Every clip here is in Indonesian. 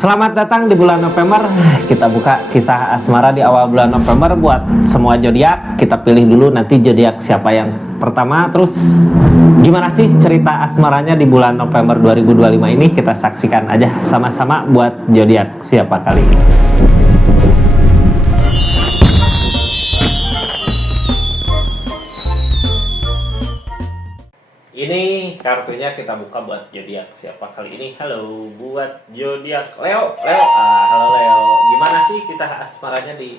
Selamat datang di bulan November. Kita buka kisah asmara di awal bulan November buat semua zodiak. Kita pilih dulu nanti zodiak siapa yang pertama. Terus gimana sih cerita asmaranya di bulan November 2025 ini? Kita saksikan aja sama-sama buat zodiak siapa kali ini. Ini kartunya kita buka buat zodiak siapa kali ini. Halo buat zodiak Leo. Halo Leo. Gimana sih kisah asmaranya di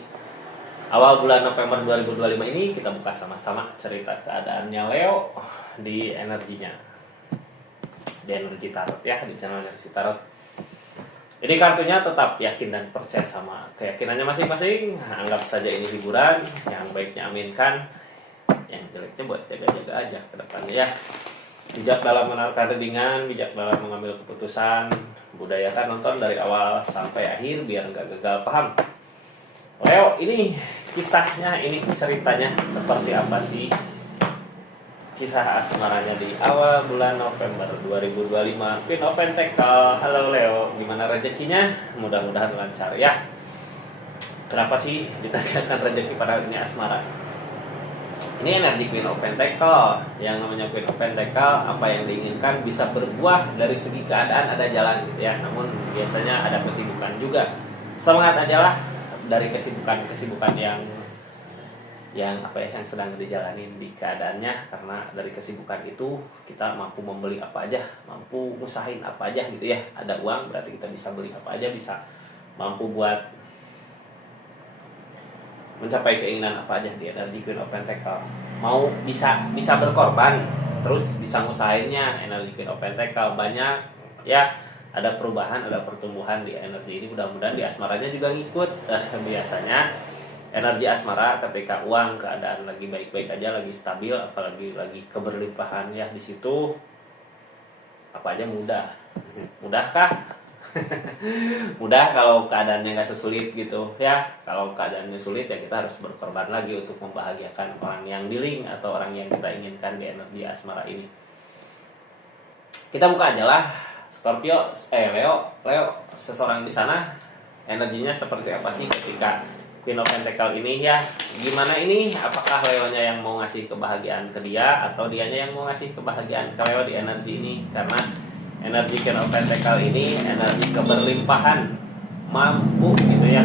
awal bulan November 2025 ini? Kita buka sama-sama cerita keadaannya Leo di energinya. Di energi tarot ya, di channel energi tarot. Ini kartunya tetap yakin dan percaya sama keyakinannya masing-masing. Anggap saja ini hiburan, yang baiknya aminkan, yang jeleknya buat jaga-jaga aja ke depannya ya. Bijak dalam menentukan readingan, bijak dalam mengambil keputusan, budayakan nonton dari awal sampai akhir biar nggak gagal paham. Leo, ini kisahnya, ini ceritanya seperti apa sih? Kisah asmaranya di awal bulan November 2025. Queen of Pentacle. Halo Leo, gimana rezekinya? Mudah-mudahan lancar ya. Kenapa sih ditanyakan rezeki pada ini asmara? Ini energi Queen of Pentacle. Yang namanya Queen of Pentacle, apa yang diinginkan bisa berbuah. Dari segi keadaan ada jalan gitu ya. Namun biasanya ada kesibukan juga. Semangat aja lah dari kesibukan yang sedang dijalanin di keadaannya. Karena dari kesibukan itu kita mampu membeli apa aja, mampu ngusahin apa aja gitu ya. Ada uang berarti kita bisa beli apa aja, bisa mampu buat mencapai keinginan apa aja di energi Queen of Pentacle. Mau bisa berkorban, terus bisa ngusahainnya. Energi Queen of Pentacle banyak ya, ada perubahan, ada pertumbuhan di energi ini. Mudah-mudahan di asmaranya juga ngikut. Biasanya energi asmara ketika uang keadaan lagi baik-baik aja, lagi stabil, apalagi lagi keberlimpahan ya, di situ apa aja mudah. Mudahkah? Mudah kalau keadaannya nggak sesulit gitu ya. Kalau keadaannya sulit ya kita harus berkorban lagi untuk membahagiakan orang yang di link atau orang yang kita inginkan di energi asmara ini. Kita buka aja lah. Scorpio, Leo, seseorang di sana energinya seperti apa sih ketika Queen of Pentacle ini ya? Gimana ini? Apakah Leonya yang mau ngasih kebahagiaan ke dia atau dianya yang mau ngasih kebahagiaan ke Leo di energi ini? Karena energi Queen of Pentacle ini energi keberlimpahan, mampu gitu ya.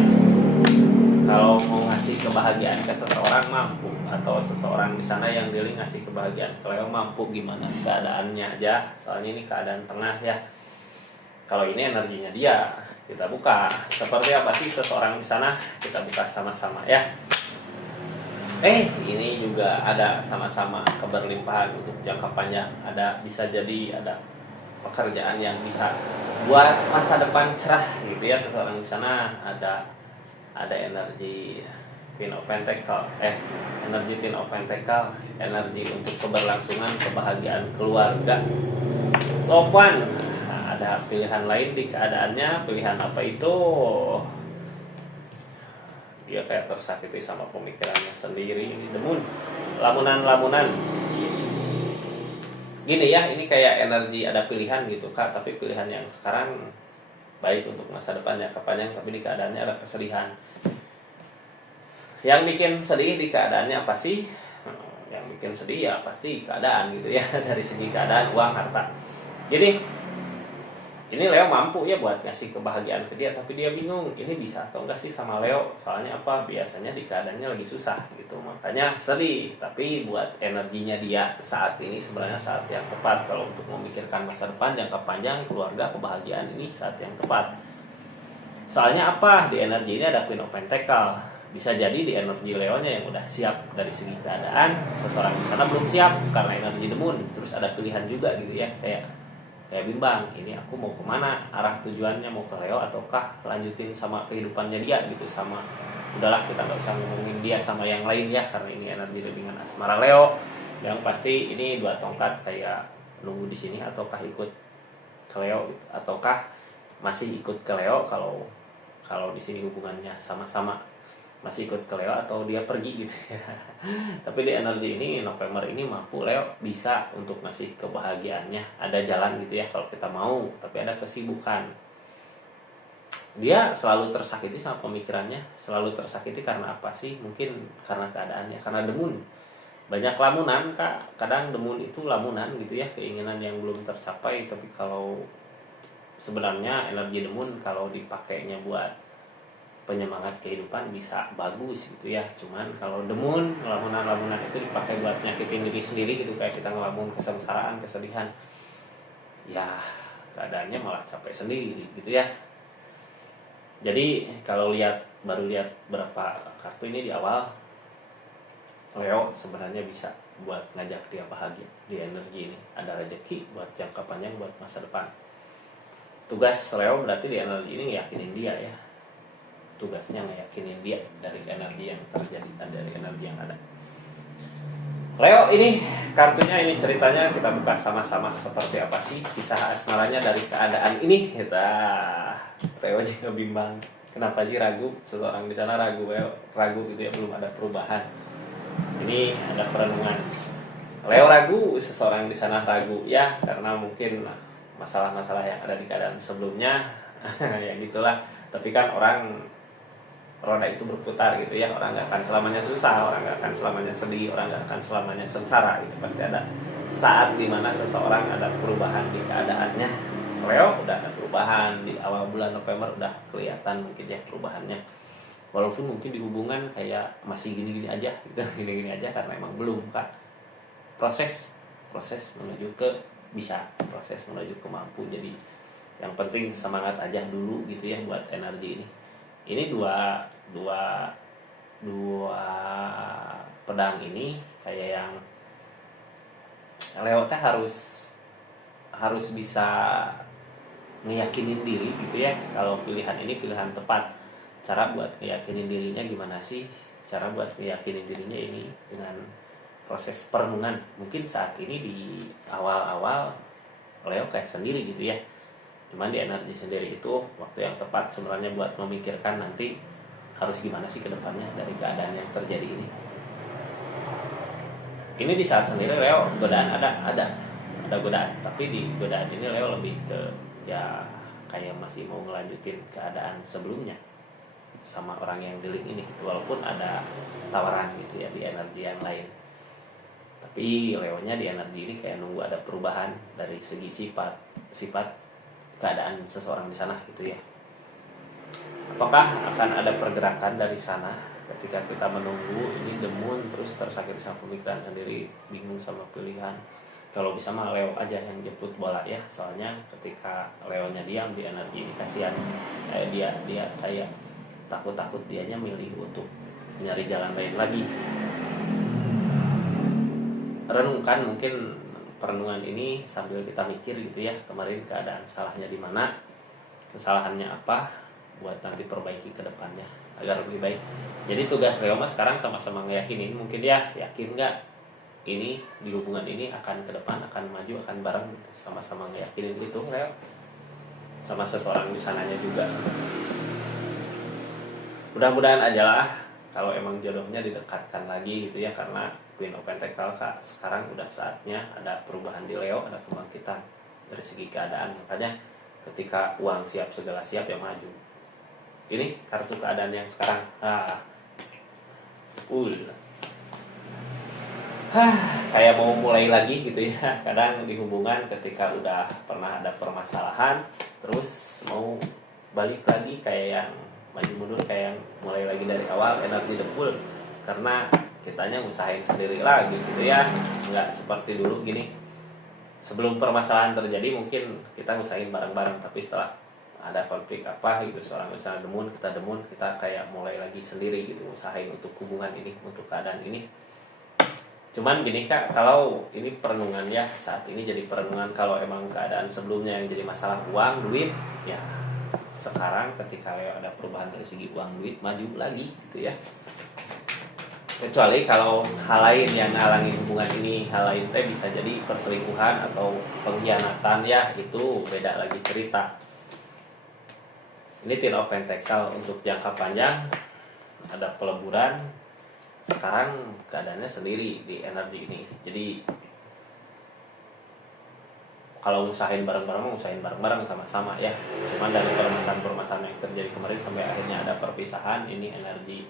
Kalau mau ngasih kebahagiaan ke seseorang mampu, atau seseorang di sana yang dealing ngasih kebahagiaan ke Leo mampu. Gimana keadaannya aja, soalnya ini keadaan tengah ya. Kalau ini energinya dia, kita buka seperti apa sih seseorang di sana, kita buka sama-sama ya. Ini juga ada sama-sama keberlimpahan untuk jangka panjang. Ada bisa jadi ada pekerjaan yang bisa buat masa depan cerah gitu ya. Seseorang di sana ada energi Queen of Pentacle, energi Queen of Pentacle, energi untuk keberlangsungan kebahagiaan keluarga. Top one, ada pilihan lain di keadaannya. Pilihan apa itu? Dia kayak tersakiti sama pemikirannya sendiri. The Moon, lamunan. Gini ya, ini kayak energi ada pilihan gitu Kak, tapi pilihan yang sekarang baik untuk masa depannya kepanjang, tapi di keadaannya ada kesedihan. Yang bikin sedih di keadaannya apa sih? Yang bikin sedih ya pasti keadaan gitu ya. Dari segi keadaan, uang, harta. Jadi ini Leo mampu ya buat ngasih kebahagiaan ke dia, tapi dia bingung ini bisa atau enggak sih sama Leo. Soalnya apa? Biasanya di keadaannya lagi susah gitu, makanya sedih. Tapi buat energinya dia saat ini sebenarnya saat yang tepat kalau untuk memikirkan masa depan, jangka panjang, keluarga, kebahagiaan. Ini saat yang tepat. Soalnya apa? Di energi ini ada Queen of Pentacle. Bisa jadi di energi Leonya yang udah siap dari segi keadaan, seseorang di sana belum siap karena energi The Moon. Terus ada pilihan juga gitu ya, kayak bimbang, ini aku mau kemana, arah tujuannya mau ke Leo ataukah lanjutin sama kehidupannya dia gitu, sama udahlah kita nggak usah ngomongin dia sama yang lain ya, karena ini energi dengan asmara Leo. Yang pasti ini dua tongkat, kayak nunggu di sini ataukah ikut ke Leo gitu, ataukah masih ikut ke Leo kalau di sini hubungannya sama-sama masih ikut ke Leo atau dia pergi gitu ya. Tapi di energi ini November ini mampu Leo bisa untuk ngasih kebahagiaannya. Ada jalan gitu ya kalau kita mau, tapi ada kesibukan. dia selalu tersakiti sama pemikirannya, selalu tersakiti karena apa sih? Mungkin karena keadaannya, karena demun. Banyak lamunan kak, kadang demun itu lamunan gitu ya, keinginan yang belum tercapai. Tapi kalau sebenarnya energi demun kalau dipakainya buat penyemangat kehidupan bisa bagus gitu ya. Cuman kalau demun, lamunan-lamunan itu dipakai buat nyakitin diri sendiri gitu, kayak kita ngelamun kesengsaraan, kesedihan, ya keadaannya malah capek sendiri gitu ya. Jadi kalau baru lihat berapa kartu ini di awal, Leo sebenarnya bisa buat ngajak dia bahagia di energi ini. Ada rezeki buat jangka panjang, buat masa depan. Tugas Leo berarti di energi ini ngeyakinin dia ya. Tugasnya ngeyakinin dia dari energi yang terjadi, dari energi yang ada. Leo ini kartunya, ini ceritanya kita buka sama-sama seperti apa sih kisah asmaranya dari keadaan ini. Kita Leo juga bimbang. Kenapa sih ragu? Seseorang di sana ragu gitu ya, belum ada perubahan. Ini ada perenungan. Leo ragu, seseorang di sana ragu ya, karena mungkin masalah-masalah yang ada di keadaan sebelumnya. Ya gitulah. Tapi kan orang roda itu berputar gitu ya, orang gak akan selamanya susah, orang gak akan selamanya sedih, orang gak akan selamanya sengsara gitu. Pasti ada saat dimana seseorang ada perubahan di keadaannya. Leo udah ada perubahan di awal bulan November, udah kelihatan mungkin ya perubahannya. Walaupun mungkin di hubungan kayak masih gini-gini aja gitu, gini-gini aja karena emang belum kak. Proses menuju ke bisa, proses menuju ke mampu. Jadi yang penting semangat aja dulu gitu ya buat energi ini. Ini dua pedang ini kayak yang Leo teh harus bisa ngeyakinin diri gitu ya. Kalau pilihan ini pilihan tepat. Cara buat ngeyakinin dirinya gimana sih? Cara buat ngeyakinin dirinya ini dengan proses perenungan. Mungkin saat ini di awal-awal Leo kayak sendiri gitu ya. Cuman di energi sendiri itu waktu yang tepat sebenarnya buat memikirkan nanti harus gimana sih ke depannya dari keadaan yang terjadi ini. Ini di saat sendiri Leo godaan ada godaan, tapi di godaan ini Leo lebih ke ya kayak masih mau ngelanjutin keadaan sebelumnya sama orang yang di link ini gitu, walaupun ada tawaran gitu ya di energi yang lain. Tapi Leonya di energi ini kayak nunggu ada perubahan dari segi sifat keadaan seseorang di sana gitu ya. Apakah akan ada pergerakan dari sana ketika kita menunggu ini demun terus tersakiti sama pemikiran sendiri, bingung sama pilihan? Kalau bisa mah Leo aja yang jemput bola ya, soalnya ketika Leonya diam di energi ini kasihan, dia kayak takut dianya milih untuk nyari jalan lain lagi. Renungkan mungkin perenungan ini sambil kita mikir gitu ya, kemarin keadaan salahnya di mana, kesalahannya apa, buat nanti perbaiki ke depannya agar lebih baik. Jadi tugas Leo mas sekarang sama-sama ngeyakinin, mungkin dia yakin nggak ini di hubungan ini akan ke depan, akan maju, akan bareng gitu, sama-sama ngeyakinin gitu Leo, sama seseorang di sananya juga. Mudah-mudahan aja lah kalau emang jodohnya didekatkan lagi gitu ya, karena Queen of Pentacle kak sekarang udah saatnya ada perubahan di Leo, ada kebangkitan dari segi keadaan. Makanya ketika uang siap segala siap yang maju. Ini kartu keadaan yang sekarang. Kayak mau mulai lagi gitu ya. Kadang di hubungan ketika udah pernah ada permasalahan, terus mau balik lagi kayak yang maju mundur, kayak yang mulai lagi dari awal, energi dempul. Karena kitanya ngusahain sendiri lagi gitu ya, nggak seperti dulu gini. Sebelum permasalahan terjadi mungkin kita ngusahain bareng-bareng, tapi setelah ada konflik apa gitu, seorang misalnya demun, kita kayak mulai lagi sendiri gitu, usahain untuk hubungan ini, untuk keadaan ini. Cuman gini kak, kalau ini perenungan ya, saat ini jadi perenungan. Kalau emang keadaan sebelumnya yang jadi masalah uang, duit, ya sekarang ketika ada perubahan dari segi uang, duit, maju lagi gitu ya. Kecuali kalau hal lain yang ngalangi hubungan ini, hal lain teh bisa jadi perselingkuhan atau pengkhianatan ya, itu beda lagi cerita. Ini Ten of Pentacle untuk jangka panjang, ada peleburan. Sekarang keadaannya sendiri di energi ini. Jadi kalau usahain bareng-bareng usahain bareng-bareng sama-sama ya. Cuman dari permasalahan-permasalahan yang terjadi kemarin sampai akhirnya ada perpisahan, ini energi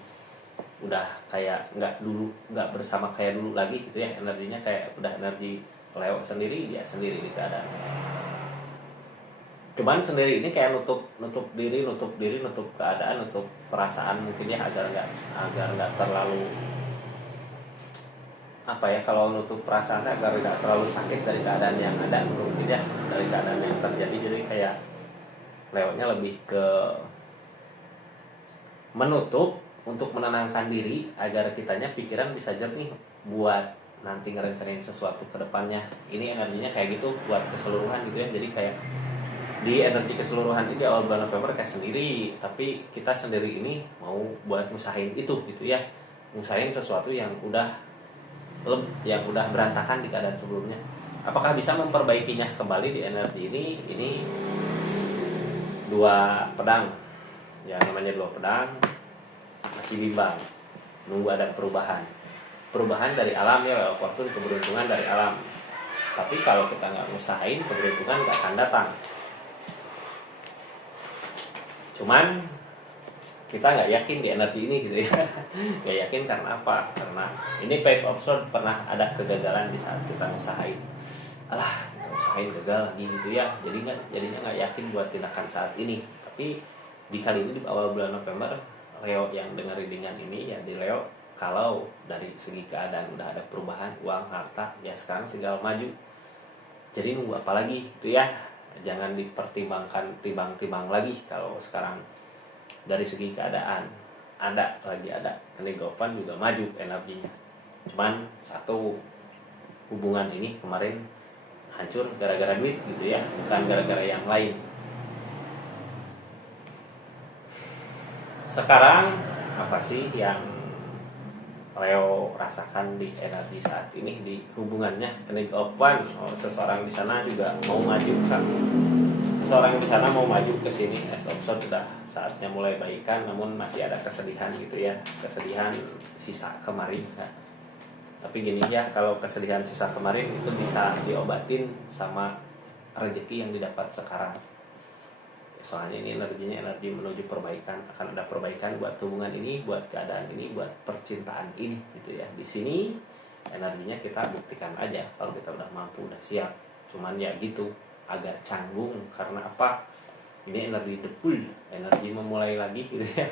udah kayak nggak bersama kayak dulu lagi gitu ya. Energinya kayak udah energi Leo sendiri, dia sendiri di keadaan. Cuman sendiri ini kayak nutup diri, nutup keadaan, nutup perasaan mungkin ya, agar nggak terlalu apa ya, kalau nutup perasaan agar nggak terlalu sakit dari keadaan yang ada mungkin ya, dari keadaan yang terjadi. Jadi kayak lewatnya lebih ke menutup untuk menenangkan diri agar kitanya pikiran bisa jernih buat nanti ngerencanain sesuatu ke depannya. Ini energinya kayak gitu buat keseluruhan gitu ya. Jadi kayak di energi keseluruhan ini awal bulan November kayak sendiri, tapi kita sendiri ini mau buat ngusahain itu gitu ya, ngusahain sesuatu yang udah berantakan di keadaan sebelumnya. Apakah bisa memperbaikinya kembali di energi ini? Ini dua pedang, ya namanya dua pedang masih bimbang, nunggu ada perubahan dari alam ya, waktu keberuntungan dari alam. Tapi kalau kita nggak ngusahain, keberuntungan nggak akan datang. Cuman kita nggak yakin di energi ini gitu ya. Nggak yakin karena apa? Karena ini Five of Swords pernah ada kegagalan di saat kita usahain. Alah, kita usahain gagal lagi gitu ya. Jadinya nggak yakin buat tindakan saat ini. Tapi di kali ini di awal bulan November, Leo yang dengar readingan ini ya, di Leo kalau dari segi keadaan udah ada perubahan, uang, harta, ya sekarang tinggal maju. Jadi nunggu apa lagi gitu ya. Jangan dipertimbangkan timbang-timbang lagi. Kalau sekarang dari segi keadaan ada kenegopan juga maju energinya. Cuman satu, hubungan ini kemarin hancur gara-gara duit gitu ya, bukan gara-gara yang lain. Sekarang apa sih yang Leo rasakan di energi saat ini di hubungannya? Kenegopan, seseorang di sana juga mau maju kan? Seseorang di sana mau maju ke sini. As of Swords sudah saatnya mulai baikan, namun masih ada kesedihan gitu ya, kesedihan sisa kemarin kan? Tapi gini ya, kalau kesedihan sisa kemarin itu bisa diobatin sama rezeki yang didapat sekarang. Soalnya ini energinya energi menuju perbaikan, akan ada perbaikan buat hubungan ini, buat keadaan ini, buat percintaan ini gitu ya. Di sini energinya kita buktikan aja kalau kita udah mampu, udah siap. Cuman ya gitu, agak canggung karena apa? Ini energi depul, energi memulai lagi gitu ya,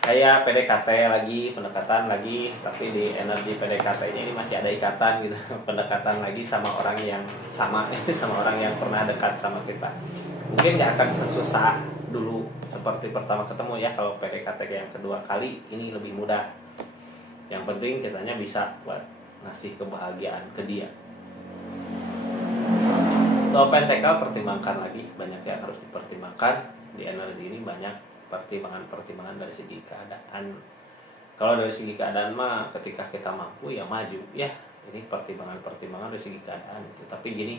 kayak PDKT lagi, pendekatan lagi, tapi di energi PDKT-nya ini masih ada ikatan gitu, pendekatan lagi sama orang yang sama, sama orang yang pernah dekat sama kita. Mungkin nggak akan sesusah dulu seperti pertama ketemu ya. Kalau PDKT yang kedua kali ini lebih mudah. Yang penting kitanya bisa buat ngasih kebahagiaan ke dia. Tuh Pentakel pertimbangkan lagi, banyak yang harus dipertimbangkan di energi ini, banyak pertimbangan dari segi keadaan. Kalau dari segi keadaan mah ketika kita mampu ya maju ya. Ini pertimbangan dari segi keadaan itu. Tapi gini,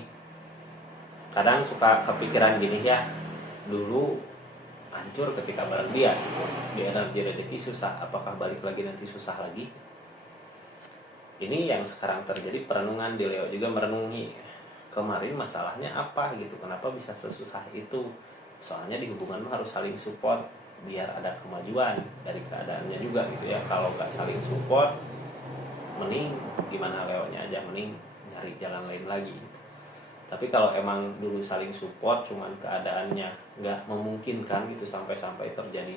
kadang suka kepikiran gini ya, dulu hancur ketika bareng dia di energi rezeki susah, apakah balik lagi nanti susah lagi? Ini yang sekarang terjadi perenungan di Leo juga merenungi kemarin masalahnya apa gitu, kenapa bisa sesusah itu. Soalnya di hubungan harus saling support biar ada kemajuan dari keadaannya juga gitu ya. Kalau nggak saling support, mending gimana Leonya aja, mending nyari jalan lain lagi. Tapi kalau emang dulu saling support, cuman keadaannya nggak memungkinkan gitu, sampai terjadi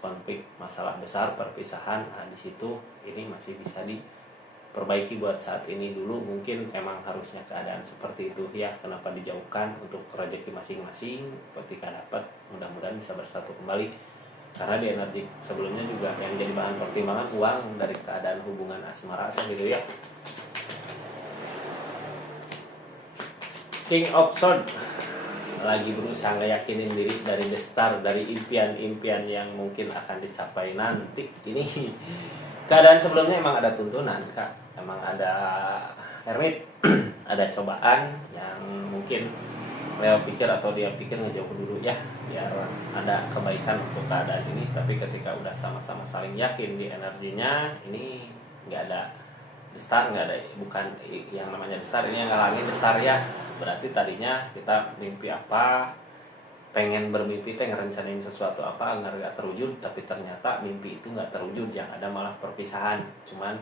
konflik, masalah besar, perpisahan, nah di situ ini masih bisa diperbaiki buat saat ini dulu. Mungkin emang harusnya keadaan seperti itu ya, kenapa dijauhkan untuk rezeki masing-masing, ketika dapat mudah-mudahan bisa bersatu kembali. Karena di energi sebelumnya juga yang jadi bahan pertimbangan uang dari keadaan hubungan asmara gitu ya. King of Swords lagi berusaha ngeyakinin diri dari the star, dari impian-impian yang mungkin akan dicapai nanti. Ini keadaan sebelumnya emang ada tuntunan Kak, emang ada hermit, ada cobaan yang mungkin Leo pikir atau dia pikir ngejauh dulu ya biar ada kebaikan untuk keadaan ini. Tapi ketika udah sama-sama saling yakin di energinya, ini nggak ada the star, nggak ada, bukan yang namanya the star, ini yang ngalangin the star ya. berarti tadinya kita mimpi apa, pengen bermimpi teh ngerencanain sesuatu apa agar gak terwujud, tapi ternyata mimpi itu gak terwujud, yang ada malah perpisahan. Cuman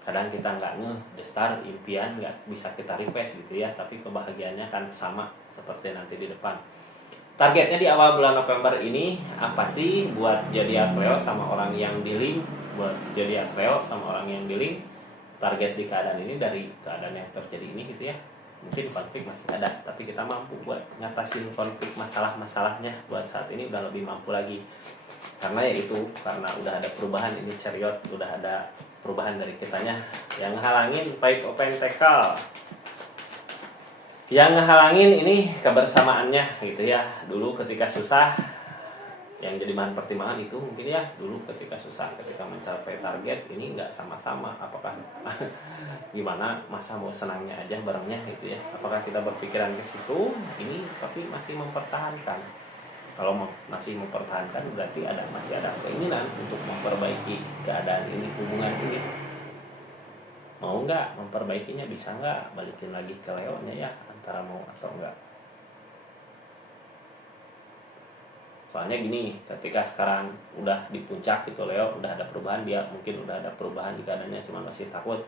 kadang kita nggak destar impian nggak bisa kita request gitu ya, tapi kebahagiaannya kan sama seperti nanti di depan. Targetnya di awal bulan November ini apa sih? Buat jadi Akreo sama orang yang di link, buat jadi Akreo sama orang yang di link. Target di keadaan ini, dari keadaan yang terjadi ini gitu ya, mungkin konflik masih ada, tapi kita mampu buat ngatasin konflik masalah-masalahnya. Buat saat ini udah lebih mampu lagi, karena ya itu, karena udah ada perubahan. Ini Chariot, udah ada perubahan dari kitanya. Yang ngehalangin Five of Pentacles, yang ngehalangin ini kebersamaannya gitu ya. Dulu ketika susah, yang jadi bahan pertimbangan itu mungkin ya, dulu ketika susah, ketika mencapai target ini nggak sama-sama, apakah gimana, masa mau senangnya aja barengnya gitu ya, apakah kita berpikiran ke situ ini, tapi masih mempertahankan. Kalau masih mempertahankan berarti masih ada keinginan untuk memperbaiki keadaan ini, hubungan ini. Mau nggak memperbaikinya, bisa nggak balikin lagi ke Leo-nya ya, antara mau atau enggak. Soalnya gini, ketika sekarang udah di puncak gitu Leo, udah ada perubahan, dia mungkin udah ada perubahan di keadaannya, cuma masih takut.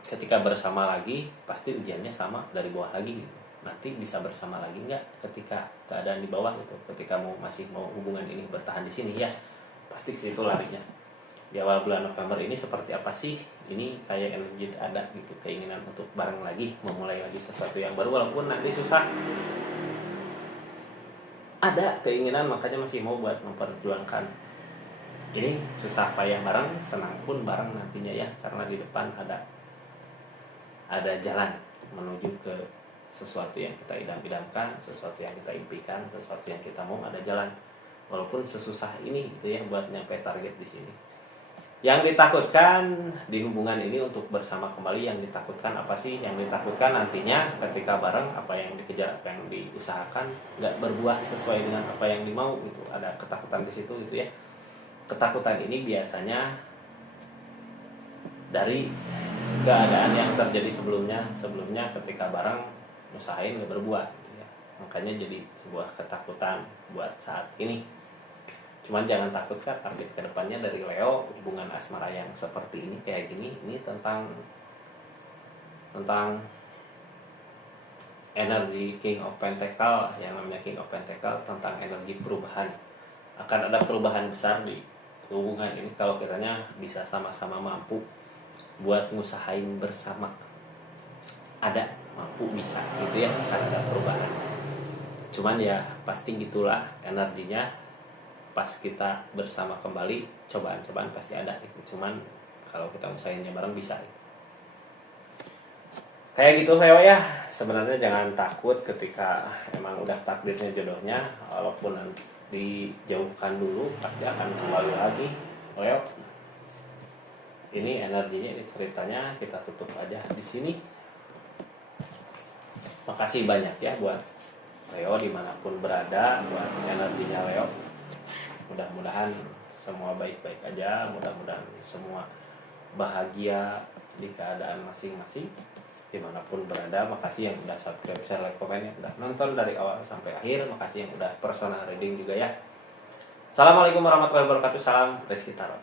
Ketika bersama lagi, pasti ujiannya sama dari bawah lagi gitu. Nanti bisa bersama lagi nggak ketika keadaan di bawah gitu. Ketika masih mau hubungan ini bertahan di sini ya, pasti ke situ larinya. Di awal bulan November ini seperti apa sih? Ini kayak energi ada gitu, keinginan untuk bareng lagi, memulai lagi sesuatu yang baru, walaupun nanti susah. Ada keinginan, makanya masih mau buat memperjuangkan ini. Susah payah bareng, senang pun bareng nantinya ya, karena di depan ada jalan menuju ke sesuatu yang kita idam-idamkan, sesuatu yang kita impikan, sesuatu yang kita mau, ada jalan. Walaupun sesusah ini gitu ya buat nyampe target di sini. Yang ditakutkan di hubungan ini untuk bersama kembali, yang ditakutkan apa sih? Yang ditakutkan nantinya ketika bareng, apa yang dikejar, apa yang diusahakan nggak berbuah sesuai dengan apa yang dimau gitu. Ada ketakutan di situ gitu ya. Ketakutan ini biasanya dari keadaan yang terjadi sebelumnya ketika bareng usahain nggak berbuah gitu ya. Makanya jadi sebuah ketakutan buat saat ini. Cuman jangan takut kan, target kedepannya dari Leo, hubungan asmara yang seperti ini, kayak gini, ini tentang energi King of Pentacles. Yang namanya King of Pentacles tentang energi perubahan. Akan ada perubahan besar di hubungan ini kalau kitanya bisa sama-sama mampu buat ngusahain bersama. Ada, mampu, bisa gitu ya, akan ada perubahan. Cuman ya pasti gitulah energinya. Pas kita bersama kembali, cobaan-cobaan pasti ada gitu. Cuman kalau kita usahainnya bareng bisa gitu. Kayak gitu Leo ya. Sebenarnya jangan takut ketika emang udah takdirnya jodohnya, walaupun dijauhkan dulu pasti akan kembali lagi Leo. Ini energinya, ini ceritanya, kita tutup aja di sini. Makasih banyak ya buat Leo dimanapun berada, buat energinya Leo. Mudah-mudahan semua baik-baik aja, mudah-mudahan semua bahagia di keadaan masing-masing dimanapun berada. Makasih yang udah subscribe, share, like, komen, yang udah nonton dari awal sampai akhir. Makasih yang udah personal reading juga ya. Assalamualaikum warahmatullahi wabarakatuh. Salam Rizky Tarot.